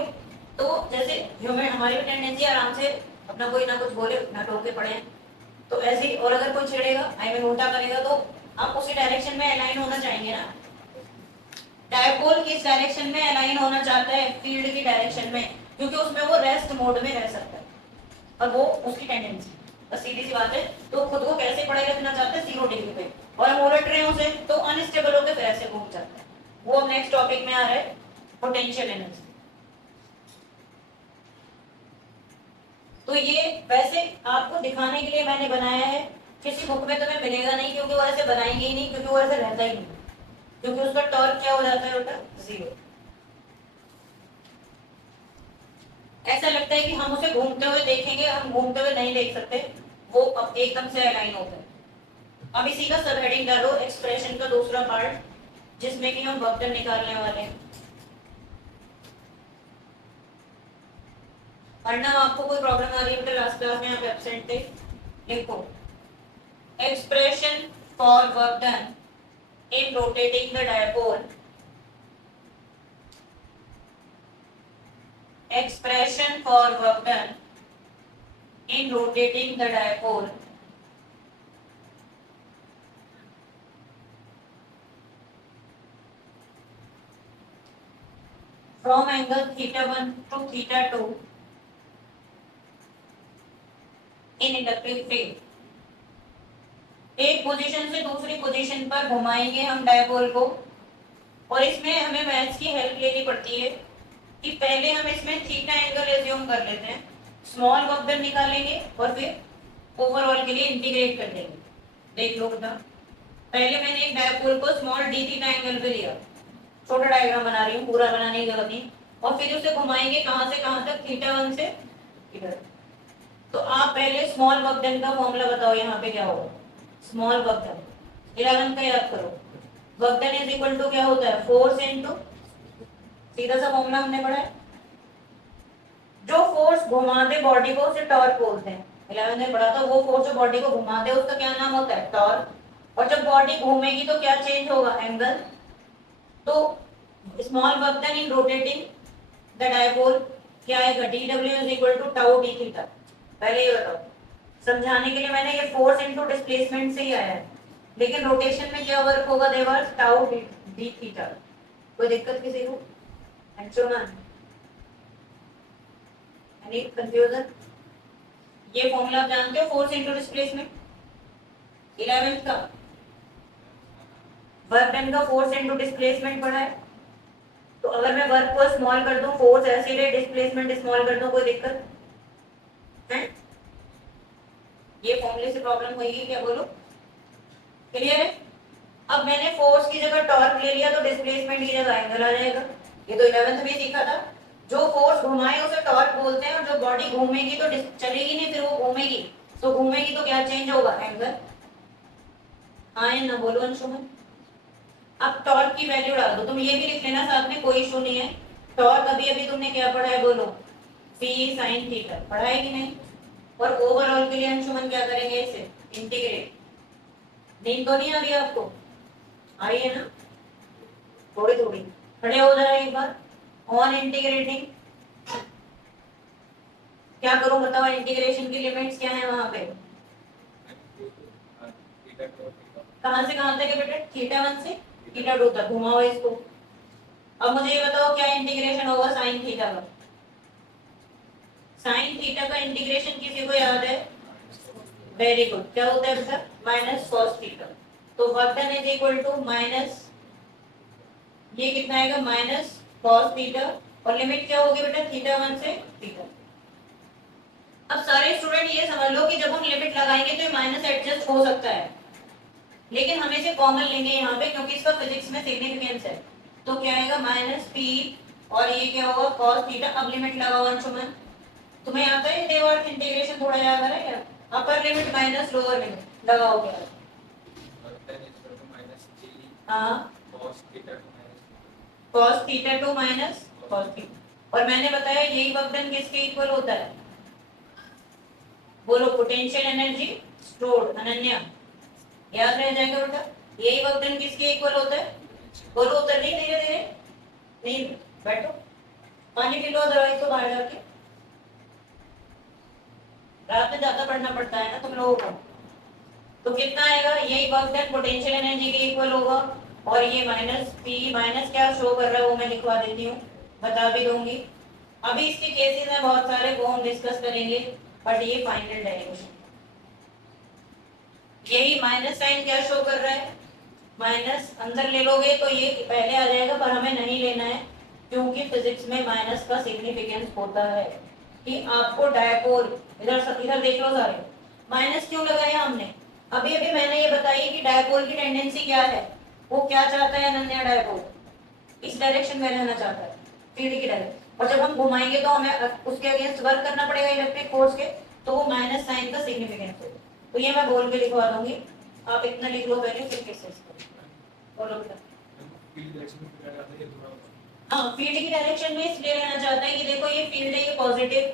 तो जैसे ह्यूमन हमारी भी टेंडेंसी आराम से अपना कोई ना कुछ बोले ना टोके पड़े, तो ऐसे, और अगर कोई छेड़ेगा आई मीन उल्टा करेगा तो आप उसी डायरेक्शन में अलाइन होना चाहेंगे ना, डायपोल किस डायरेक्शन में अलाइन होना चाहता है, फील्ड की डायरेक्शन में, क्योंकि उसमें वो रेस्ट मोड में रह सकता है, और वो उसकी टेंडेंसी, बस सीधी सी बात है। तो खुद को कैसे पड़े रखना चाहते हैं 0 डिग्री पे, और हम उलट रहे हैं उसे तो अनस्टेबल होकर फिर ऐसे घूम जाता है, वो नेक्स्ट टॉपिक में आ रहा है पोटेंशियल एनर्जी। तो ये वैसे आपको दिखाने के लिए मैंने बनाया है, किसी बुक में तुम्हें मिलेगा नहीं क्योंकि वो ऐसे बनाएंगे ही नहीं, क्योंकि वो ऐसे रहता ही नहीं, क्योंकि उसका टॉर्क क्या हो जाता है बेटा 0। ऐसा लगता है कि हम उसे घूमते हुए देखेंगे, हम घूमते हुए नहीं देख सकते, वो अब एकदम से अलाइन होता है। अब इसी का सब हेडिंग डालो, एक्सप्रेशन का दूसरा पार्ट, जिसमें कि हम वर्क डन निकालने वाले हैं। वरना आपको कोई प्रॉब्लम आ रही है बेटा लास्ट क्लास में आप एब्सेंट थे, लिखो expression for work done in rotating the dipole, expression for work done in rotating the dipole from angle theta 1 to theta 2 in electric field। एक पोजीशन से दूसरी पोजीशन पर घुमाएंगे हम डायपोल को, और इसमें हमें मैथ्स की हेल्प लेनी पड़ती है कि पहले हम इसमें थीटा एंगल एज्यूम कर लेते हैं, स्मॉल वर्क डन निकालेंगे और फिर ओवरऑल के लिए इंटीग्रेट कर देंगे। देख लो बेटा, पहले मैंने एक डायपोल को स्मॉल डी थीटा एंगल पे लिया, छोटा डायग्राम बना रही हूँ, पूरा बनाने की जरूरत नहीं, और फिर उसे घुमाएंगे कहां से कहां तक, थीटा 1 से इधर। तो आप पहले स्मॉल वर्क डन का फॉर्मूला बताओ, यहाँ पे क्या होगा, स्मॉल वर्क डन 11 का याद करो, work done is equal to क्या होता है, फोर्स इनटू, सीधा सा फॉर्मूला हमने पढ़ा है, जो फोर्स घुमाते बॉडी को उसे टॉर्क बोलते हैं, 11 में पढ़ा था, वो फोर्स जो बॉडी को घुमाते हैं उसका क्या नाम होता है, टॉर्क। और जब बॉडी घूमेगी तो क्या चेंज होगा, एंगल। तो small work done in rotating the dipole क्या आएगा, dw is equal to tau d theta. पहले ये बताओ, समझाने के लिए मैंने ये फोर्स इनटू डिस्प्लेसमेंट से ही आया है, लेकिन रोटेशन में क्या वर्क होगा देवर, टाउ डी थीटा। कोई दिक्कत किसी को, एनी कंफ्यूजन? ये फॉर्मूला आप जानते हो, फोर्स इनटू डिस्प्लेसमेंट 11th का वर्क डन का फोर्स इनटू डिस्प्लेसमेंट पढ़ा है। तो अगर मैं वर्क को स्मॉल कर दूं, फोर्स ऐसे रहे, डिस्प्लेसमेंट स्मॉल कर दूं, कोई दिक्कत है? ये फॉर्मूले से प्रॉब्लम होगी क्या, बोलो, क्लियर है? अब मैंने फोर्स की जगह टॉर्क ले लिया तो डिस्प्लेसमेंट की जगह एंगल आ जाएगा। ये तो 11th में सीखा था, जो फोर्स घुमाए उसे टॉर्क बोलते हैं, और जो बॉडी घूमेगी तो चलेगी नहीं, फिर वो घूमेगी, तो घूमेगी तो क्या चेंज होगा, एंगल। हाँ या ना बोलो अंशुमन। अब टॉर्क की वैल्यू डाल दो, तुम ये भी लिख लेना साथ में, कोई इशू नहीं है। टॉर्क अभी अभी तुमने क्या पढ़ा है, बोलो, P sin थीटा पढ़ा है कि नहीं? और ओवरऑल के लिए अंशुमन क्या करेंगे, इसे इंटीग्रेट। नींद तो नहीं आ रही आपको, आ रही है ना थोड़ी थोड़ी? खड़े हो जरा एक बार, ऑन इंटीग्रेटिंग क्या करूं बताओ, इंटीग्रेशन की लिमिट्स क्या है वहां पे, कहां से कहां तक है बेटा, थीटा 1 से थीटा 2 तक घुमाओ इसको। अब मुझे ये बताओ क्या इंटीग्रेशन होगा साइन थीटा का, साइन थीटा का इंटीग्रेशन किसी को याद है, वेरी गुड, क्या होता है बेटा, माइनस कॉस थीटा। तो work done is equal to minus, ये कितना आएगा, माइनस कॉस थीटा, और लिमिट क्या होगी बेटा, थीटा 1 से थीटा। अब सारे स्टूडेंट ये समझ लो कि जब हम लिमिट लगाएंगे तो ये माइनस एडजस्ट हो सकता है, लेकिन हम इसे कॉमन लेंगे यहाँ पे क्योंकि इसका फिजिक्स में सिग्निफिकेंस है। तो क्या आएगा, माइनस पी, और ये क्या होगा, कॉस थीटा। अब लिमिट लगाओ अंशुमन, तुम्हें आता है देवर इंटीग्रेशन थोड़ा याद आ रहा है क्या, upper limit minus lower limit लगाओ क्या, हाँ cos theta two minus cos theta. और मैंने बताया यही वर्क डन किसके इक्वल होता है, बोलो, पोटेंशियल एनर्जी स्टोर्ड, अनन्या याद रह जाएगा बेटा, यही वर्क डन किसके इक्वल होता है, बोलो, उतर नहीं, धीरे धीरे नहीं, बैठो, पानी पी लो अदरवाइज तो बाहर जाके, रात में ज्यादा पढ़ना पड़ता है ना तुम लोगों को। तो कितना आएगा, यही वर्क डन पोटेंशियल एनर्जी के इक्वल होगा, और ये माइनस पी, माइनस क्या शो कर रहा है वो मैं लिखवा देती हूँ, बता भी दूंगी। अभी इसके केसेस हैं बहुत सारे, वो हम डिस्कस करेंगे, बट ये फाइनल डेरिवेशन, यही माइनस साइन क्या शो कर रहा है, माइनस अंदर ले लोगे तो ये पहले आ जाएगा, पर हमें नहीं लेना है क्योंकि फिजिक्स में माइनस का सिग्निफिकेंस होता है कि आपको डायपोल, इधर देख लो सारे, माइनस क्यों लगाया हमने, अभी अभी मैंने ये बताई कि डायपोल की टेंडेंसी क्या है, वो क्या चाहता है अनन्या, डायपोल इस डायरेक्शन में रहना चाहता है, फील्ड की डायरेक्शन, और जब हम घुमाएंगे तो हमें उसके अगेंस्ट वर्क करना पड़ेगा इलेक्ट्रिक फोर्स के, तो वो माइनस साइन का सिग्निफिकेंस होगा। तो ये मैं बोल के लिखवा दूंगी, आप इतना लिख लो पहले, फिर कैसे बोलो बेटा। हाँ, फील्ड की डायरेक्शन में इसलिए रहना चाहता है कि देखो ये फील्ड है, ये पॉजिटिव,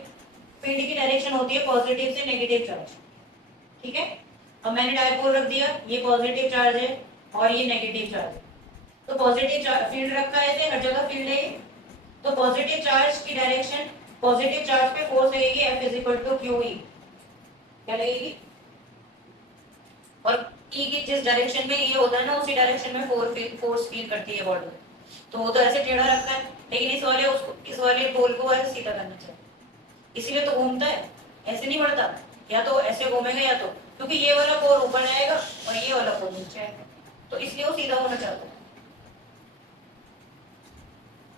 फील्ड की डायरेक्शन होती है पॉजिटिव से नेगेटिव चार्ज, ठीक है। अब मैंने डायपोल रख दिया, ये पॉजिटिव चार्ज है और ये नेगेटिव चार्ज है, तो पॉजिटिव चार्ज फील्ड रखा है ऐसे, हर जगह फील्ड है, तो पॉजिटिव चार्ज की डायरेक्शन, पॉजिटिव चार्ज पे फोर्स लगेगी F is equal to q E, क्या लगेगी, और ई की जिस डायरेक्शन में ये होता है ना उसी डायरेक्शन में फोर्स फील करती है बॉडी, तो वो तो ऐसे टेढ़ा रखता है, लेकिन इस वाले पोल को ऐसे सीधा करना चाहिए, इसीलिए तो घूमता है, ऐसे नहीं बढ़ता, या तो ऐसे घूमेगा या तो, क्योंकि ये वाला पोल ऊपर जाएगा और ये वाला पोल नीचे आएगा, तो इसलिए वो सीधा होना चाहता है,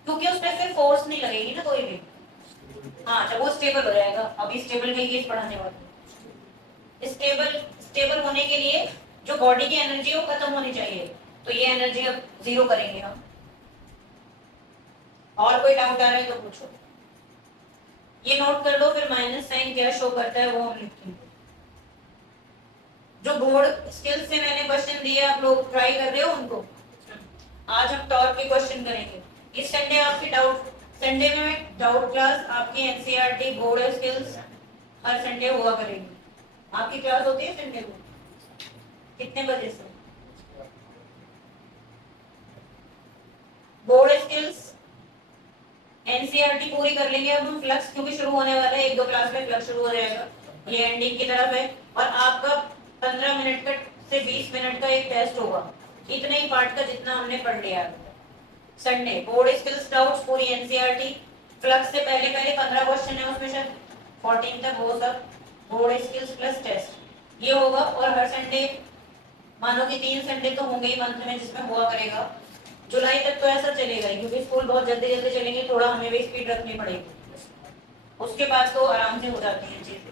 क्योंकि उस पर फिर फोर्स नहीं लगेगी ना कोई भी। हाँ, जब वो स्टेबल हो जाएगा, अभी स्टेबल का केस पढ़ाने वाले, स्टेबल होने के लिए जो बॉडी की एनर्जी है वो खत्म होनी चाहिए, तो ये एनर्जी अब जीरो करेंगे हम। और कोई डाउट आ रहा है तो पूछो, ये नोट कर लो, फिर माइनस साइन क्या शो करता है वो हम लिखेंगे। जो बोर्ड स्किल्स से मैंने क्वेश्चन दिए आप लोग ट्राई कर रहे हो उनको, आज हम टॉर्क के क्वेश्चन करेंगे। इस संडे आपकी संडे में डाउट क्लास आपकी एनसीईआरटी बोर्ड स्किल्स हर संडे हुआ करेगी। आपकी क्लास होती है संडे को कितने बजे से? बोर्ड स्किल्स एनसीईआरटी पूरी कर लेंगे अब हम, फ्लक्स क्योंकि शुरू होने वाला है, एक दो क्लास में फ्लक्स शुरू हो जाएगा, ये एंडिंग की तरफ है, और आपका 15 मिनट का से 20 मिनट का एक टेस्ट होगा, इतने ही पार्ट का जितना हमने पढ़ लिया है। संडे बोर्ड स्किल्स डाउट्स पूरी एनसीईआरटी, फ्लक्स से पहले 15 क्वेश्चन है उसमें, शायद 14 तक वो सब बोर्ड स्किल्स प्लस टेस्ट ये होगा। और हर संडे मानो कि 3 संडे तो होंगे ही मंथ में जिसमें हुआ करेगा, जुलाई तक तो ऐसा चलेगा ही, क्योंकि स्कूल बहुत जल्दी जल्दी चलेंगे, थोड़ा हमें भी स्पीड रखनी पड़ेगी, उसके बाद तो आराम से हो जाती है चीजें।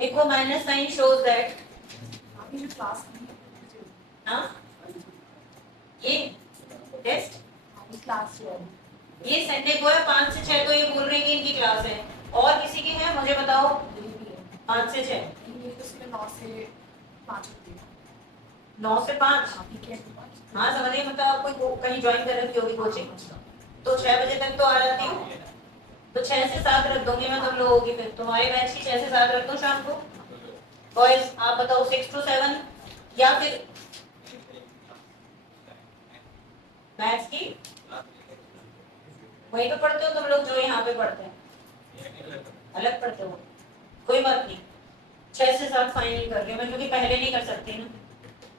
लिखो माइनस साइन शोज दैट, ये टेस्ट ये संडे को है 5 से 6, तो ये बोल रहे हैं कि इनकी क्लास है, और किसी की है मुझे बताओ? 5 से 6, 9 से 5, हाँ समझिए, मतलब आप कोई कहीं ज्वाइन कर रखी होगी कोचिंग, तो 6 बजे तक तो आ जाती हूँ, तो 6 से 7 रख दूंगी मैं तुम लोगों की, फिर तुम्हारे बैच की 6 से 7 रख दो शाम को। बॉयज आप बताओ 6 to 7, या फिर मैथ्स की वही तो पढ़ते हो तुम लोग जो यहाँ पे पढ़ते हैं, अलग पढ़ते हो, कोई बात नहीं, 6 से 7 फाइनल कर रही हूँ मैं, क्योंकि पहले नहीं कर सकती ना,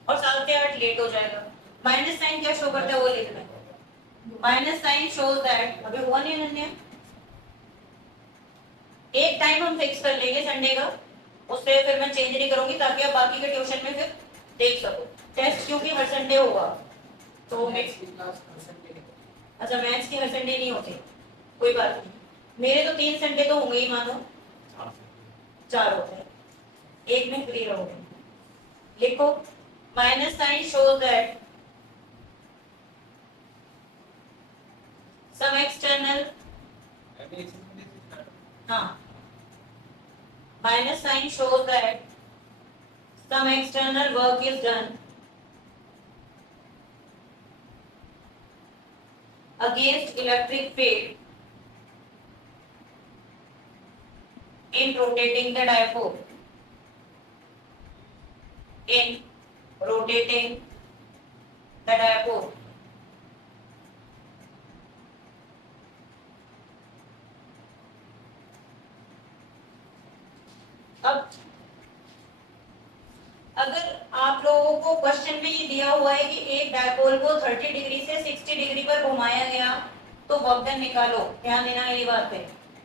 और 7 से 8 लेट हो जाएगा। माइनस साइन क्या शो करता है वो लिखना है, माइनस साइन शोज दैट, अभी हुआ नहीं अनन्या, एक टाइम हम फिक्स कर लेंगे संडे का, उससे फिर मैं चेंज नहीं करूंगी, ताकि आप बाकी के ट्यूशन में फिर देख सको टेस्ट, क्योंकि हर संडे होगा, तो अच्छा मैथ्स की हर संडे नहीं होती, कोई बात नहीं, मेरे तो 3 संडे तो होंगे ही, मानो 4 होते हैं, एक में फ्री रहोगे। लिखो minus sign shows that some external, हाँ, minus sign shows that some external work is done against electric field in rotating the dipole, in rotating the dipole. अब अगर आप लोगों को क्वेश्चन में ये दिया हुआ है कि एक डायपोल को 30 डिग्री से 60 डिग्री पर घुमाया गया तो वर्क डन निकालो, ध्यान देना ये बात पे,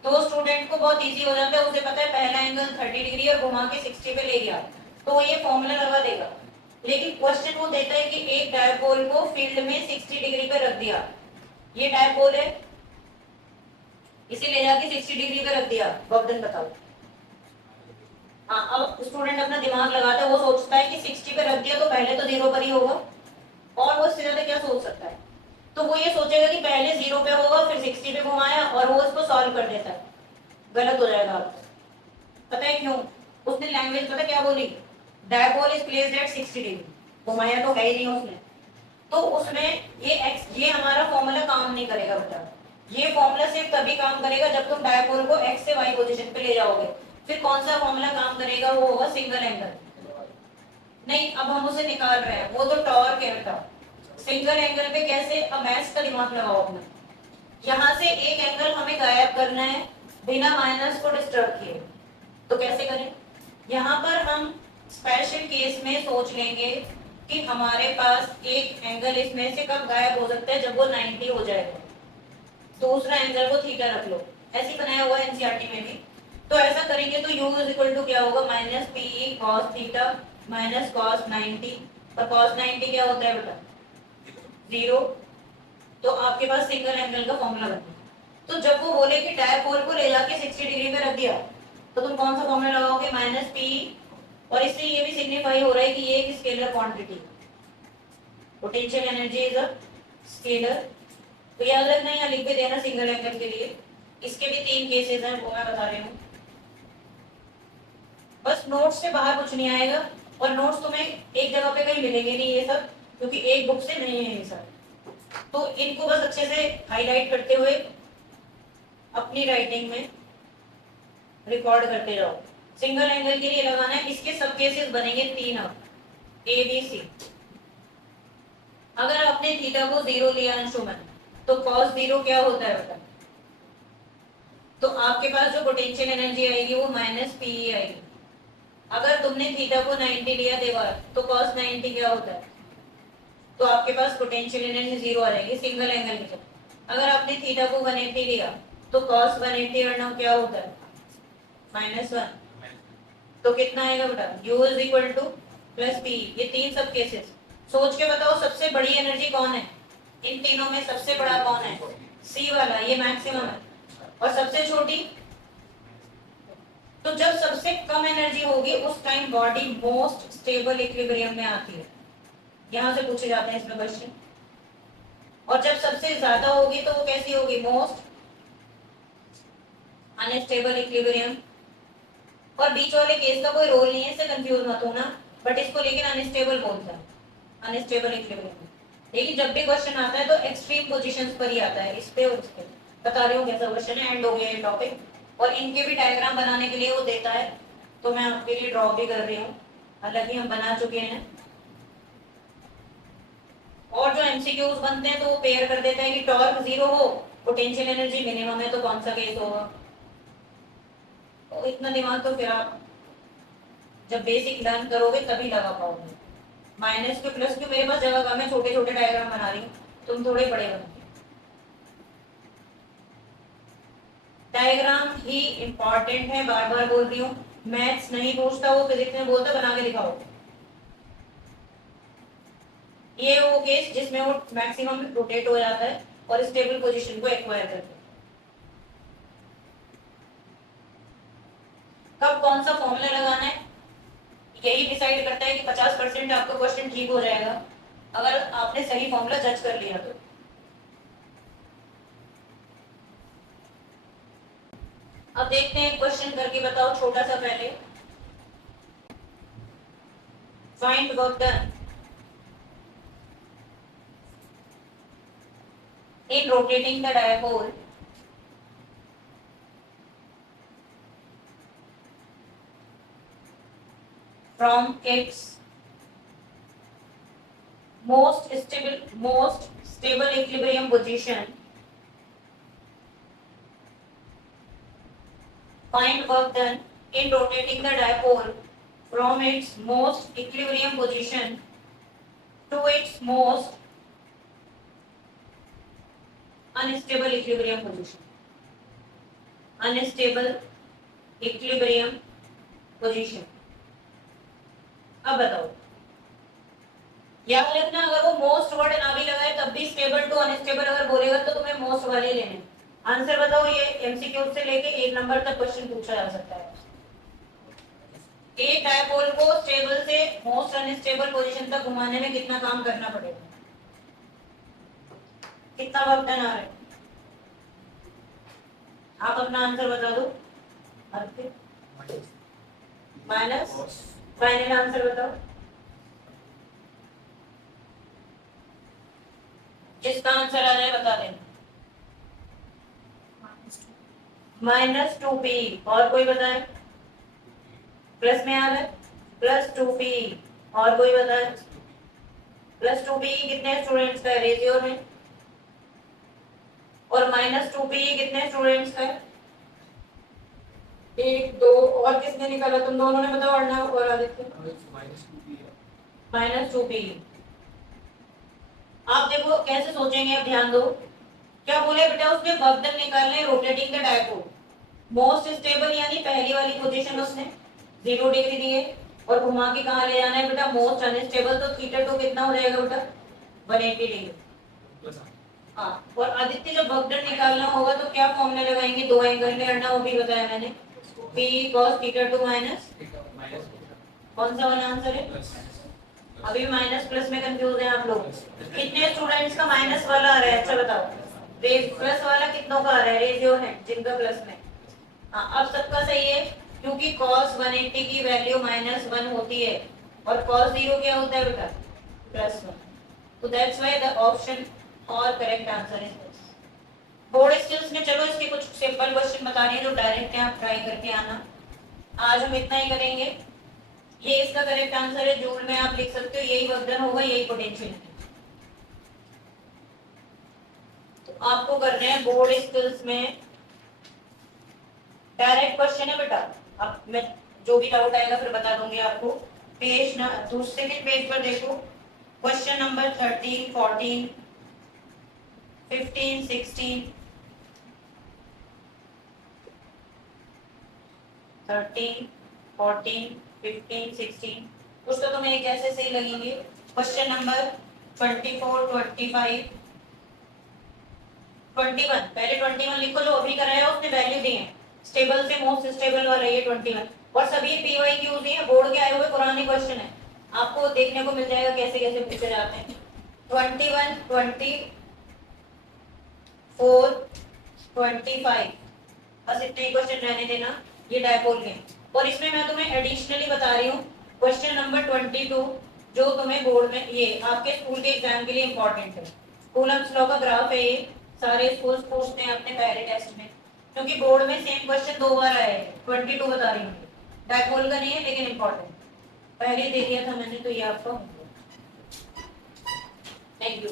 तो स्टूडेंट को बहुत इजी हो जाता है, उसे पता है पहला एंगल 30 डिग्री और घुमा के 60 पे ले गया, तो ये फॉर्मूला लगा देगा। लेकिन क्वेश्चन वो देता है कि एक डायपोल को फील्ड में 60 डिग्री पे रख दिया, ये डायपोल है, इसे ले जाके 60 डिग्री पे रख दिया, वर्क डन बताओ। हाँ, अब स्टूडेंट अपना दिमाग लगाता है, वो सोचता है कि 60 पे रख दिया तो पहले तो 0 पर ही होगा, और वो इससे ज्यादा क्या सोच सकता है, तो वो ये सोचेगा कि पहले 0 पे होगा फिर 60 पे घुमाया, और वो इसको सॉल्व कर देता है, गलत हो जाएगा आपको। पता है क्यों? उसने लैंग्वेज पता क्या बोली, dipole is placed at 60 degree, घुमाया तो है ही नहीं उसने, तो उसमें ये हमारा फॉर्मूला काम नहीं करेगा बेटा, ये फॉर्मूला सिर्फ तभी काम करेगा जब तुम डायपोल को x से y पोजीशन पे ले जाओगे। फिर कौन सा फॉर्मूला काम करेगा, वो होगा सिंगल एंगल। नहीं, अब हम उसे निकाल रहे हैं, वो तो टॉर्क है बेटा। सिंगल एंगल पे कैसे, अब मैथ्स का दिमाग लगाओ अपना। यहाँ से एक एंगल हमें गायब करना है बिना माइनस को डिस्टर्ब किए, तो कैसे करें? यहाँ पर हम स्पेशल केस में सोच लेंगे कि हमारे पास एक एंगल इसमें से कब गायब हो सकता है, जब वो 90 हो जाएगा। दूसरा एंगल को थीटा रख लो, ऐसे बनाया हुआ है एनसीईआरटी में भी। तो ऐसा करेंगे तो u इज इक्वल टू क्या होगा, minus P cos theta minus cos 90। और कॉस 90 क्या होता है बेटा, 0। तो आपके पास सिंगल एंगल का फॉर्मूला बन गया। तो जब वो बोले कि डायपोल को ले जाके 60 डिग्री में रख दिया, तो तुम कौन सा फॉर्मूला लगाओगे, माइनस पी। और इससे ये भी सिग्निफाई हो रहा है कि ये एक scalar quantity, potential energy is a scalar. तो याद रखना, यहाँ लिख के देना सिंगल एंगल के लिए। इसके भी 3 केसेस हैं, वो मैं बता रही हूँ। बस नोट्स से बाहर कुछ नहीं आएगा, और नोट्स तुम्हें एक जगह पे कहीं मिलेंगे नहीं ये सब, क्योंकि एक बुक से नहीं है ये सब। तो इनको बस अच्छे से हाईलाइट करते हुए अपनी राइटिंग में रिकॉर्ड करते जाओ। सिंगल एंगल के लिए लगाना है, इसके सब केसेस बनेंगे 3 अब, ए बी सी। अगर आपने थीटा को 0 लिया अंशुमन, तो cos 0 क्या होता है बता? तो आपके पास जो पोटेंशियल एनर्जी आएगी वो माइनस पी आएगी। अगर तुमने थीटा को 90 लिया देवर, तो cos 90 क्या होता है? तो आपके पास पोटेंशियल एनर्जी 0 आ जाएगी सिंगल एंगल के साथ। अगर आपने थीटा को 180 लिया, तो cos 180 वरना क्या होता है, -1। तो कितना आएगा बेटा, u is equal two plus P. ये 3 सब केसेस सोच के बताओ, सबसे बड़ी एनर्जी कौन है इन तीनों में, सबसे बड़ा कौन है, सी वाला, ये मैक्सिमम है। और सबसे छोटी, तो जब सबसे कम एनर्जी होगी उस time body most stable equilibrium में आती है, यहां से पूछे जाते हैं इसमें क्वेश्चन। और जब सबसे ज्यादा होगी तो वो कैसी होगी, मोस्ट अनस्टेबल इक्विलिब्रियम। और बीच वाले केस का कोई रोल नहीं है, इससे कंफ्यूज मत होना, बट इसको लेकिन अनस्टेबल बोलता है, अनस्टेबल इक्विलिब्रियम। लेकिन जब भी क्वेश्चन आता है तो एक्सट्रीम पोजीशंस पर ही आता है, इस पे उस पे बता रही हूँ कैसा क्वेश्चन है। एंड हो गया ये टॉपिक, और इनके भी डायग्राम बनाने के लिए वो देता है, तो मैं आपके लिए ड्रॉ भी कर रही हूँ, हालांकि हम बना चुके हैं। और जो एमसीक्यूज बनते हैं तो वो पेयर कर देता है कि टॉर्क 0 हो, पोटेंशियल एनर्जी मिनिमम है, तो कौन सा केस होगा। तो इतना दिमाग तो फिर आप जब बेसिक लर्न करोगे तभी लगा पाओगे। माइनस क्यू प्लस क्यू, मेरे पास जगह कम है, छोटे छोटे डायग्राम बना रही हूँ, तुम थोड़े बड़े बनाओ। डायग्राम ही इंपॉर्टेंट है, बार बार बोल रही हूँ। मैथ्स नहीं पूछता, वो फिजिक्स में बोलता बना के दिखाओ। ये वो केस जिसमें वो मैक्सिमम रोटेट हो जाता है और स्टेबल पोजीशन को एक्वायर करता है। कब कौन सा फॉर्मूला लगाना है, यही डिसाइड करता है कि 50% आपका क्वेश्चन ठीक हो जाएगा अगर आपने सही फॉर्मूला जज कर लिया तो। अब देखते हैं क्वेश्चन करके बताओ, छोटा सा पहले। Find work done in rotating the dipole from its most stable equilibrium position. Find work done in rotating the dipole from its most equilibrium position to its most unstable equilibrium position. Unstable equilibrium position. अब बताओ, याद रखना, अगर वो मोस्ट वर्ड ना भी लगाए तब भी स्टेबल टू अनस्टेबल अगर बोलेगा तो तुम्हें मोस्ट वाले लेने। आंसर बताओ, ये एमसीक्यू से लेके 1 नंबर तक क्वेश्चन पूछा जा सकता है। एक डायपोल को स्टेबल से मोस्ट अनस्टेबल पोजीशन तक घुमाने में कितना काम करना पड़ेगा, कितना वर्क डन आ रहा है, आप अपना आंसर बता दो। माइनस, फाइनल आंसर बताओ। जिसका आंसर आ जाए बता देना। माइनस 2p और कोई बताए, प्लस में आ रहा है प्लस 2p और कोई बताए, प्लस 2p कितने स्टूडेंट्स का है रेशियो में, और माइनस 2p कितने स्टूडेंट्स का है, एक दो, और किसने निकाला, तुम दोनों ने बताओ, अर्णव और आदित्य। Minus 2p। आप देखो कैसे सोचेंगे, अब ध्यान दो, क्या बोले बेटा उसने वर्क डन निकालने rotating the dipole, most stable यानी पहली वाली पोजीशन उसने 0 डिग्री दी है, और घुमा के कहां ले जाना है बेटा, मोस्ट अनस्टेबल, तो थीटा 2 कितना हो जाएगा बेटा 180 डिग्री। हाँ, और आदित्य जब वर्क डन निकालना होगा तो क्या फॉर्मूला लगाएंगे, दो एंगल में, अर्णव वो भी बताया मैंने, p cos थीटा 2 माइनस, कौन सा वाला आंसर है, अभी माइनस प्लस में कंफ्यूज है आप लोग, कितने स्टूडेंट्स का माइनस वाला आ रहा है, अच्छा बताओ, प्लस वाला कितनों का आ रहा है, रेशियो है जिनका प्लस में। हाँ, अब सबका सही है, क्योंकि cos 180 की वैल्यू -1 होती है, और cos 0 क्या होता है बेटा +1, तो दैट्स व्हाई द ऑप्शन और correct answer is this. Board skills में चलो इसके कुछ सिंपल क्वेश्चन बता रही है जो डायरेक्ट है, आप ट्राई करके आना। आज हम इतना ही करेंगे, ये इसका करेक्ट आंसर है, जूल में आप लिख सकते हो, यही वर्क डन होगा, यही पोटेंशियल है। तो आपको करना है बोर्ड स्किल्स में डायरेक्ट क्वेश्चन है बेटा, अब मैं जो भी डाउट आएगा फिर बता दूंगी आपको। पेज ना दूसरे के पेज पर देखो, क्वेश्चन नंबर 13, 14, 15, 16, 13, 14, 15, 16, कुछ तो तुम्हें कैसे सही लगेंगे। क्वेश्चन नंबर 24, 25, 21, पहले 21 लिखो, जो अभी कराया उसने वैल्यू दी है, स्टेबल से मोस्ट स्टेबल वाला ये 21, और सभी पीवाई क्यूज ही है, बोर्ड के आए हुए पुराने क्वेश्चन है, आपको देखने को मिल जाएगा कैसे कैसे पूछे जाते हैं। 21, 24, 25, बस इतने क्वेश्चन रहने देना, ये डायपोल के, और इसमें मैं तुम्हें एडिशनली बता रही हूँ क्वेश्चन नंबर 22, जो तुम्हें बोर्ड में, ये आपके स्कूल के एग्जाम के लिए इंपॉर्टेंट है, कूलम्स लॉ का ग्राफ है, ये सारे स्कूल्स पूछते हैं अपने पहले टेस्ट में, क्योंकि बोर्ड में सेम क्वेश्चन 2 बार आए हैं, 22 बता रही हूँ, डायपोल का नहीं है लेकिन इंपॉर्टेंट, पहले दे दिया था मैंने, तो ये आपका। Thank you.